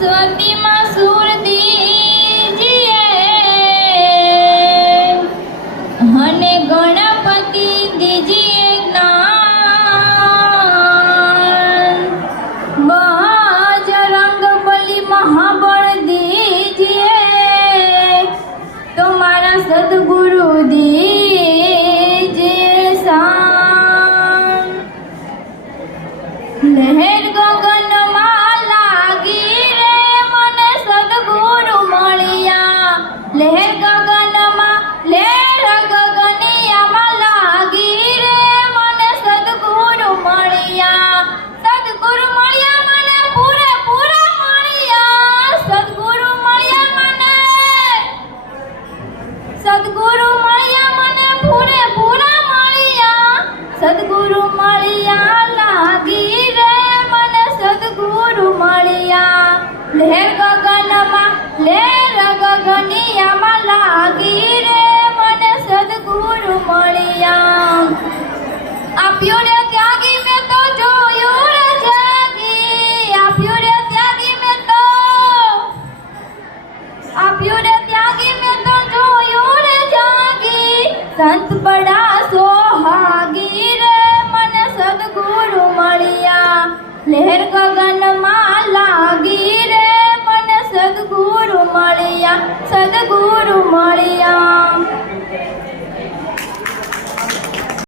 સ્વતીમાં સુરતીજીએ અને ગણપતિ દીજીએ જ્ઞાન બજરંગ બલી મહાબળ દીજીએ તો મારા સદગુરુ દીજીએ શાન લહેર ગગનમાં લાગી રે મને સદગુરુ મળ્યા લહેર ગગનમાં લહેર ગગનિયામાં લાગી રે મને સદગુરુ મળ્યા મને પૂરેપૂરા મળ્યા સદગુરુ મળ્યા મને પૂરેપૂરા મળ્યા સદગુરુ મળ્યા લાગી રે મને સદગુરુ મળ્યા લહેર ગગનિયામાં લાગી રે મને સદગુરુ મળ્યા આપ્યું રે ત્યાગી મેં તો જોયું રે જાગી આપ્યું રે ત્યાગી મેં તો જોયું રે જાગી સંત બડા સો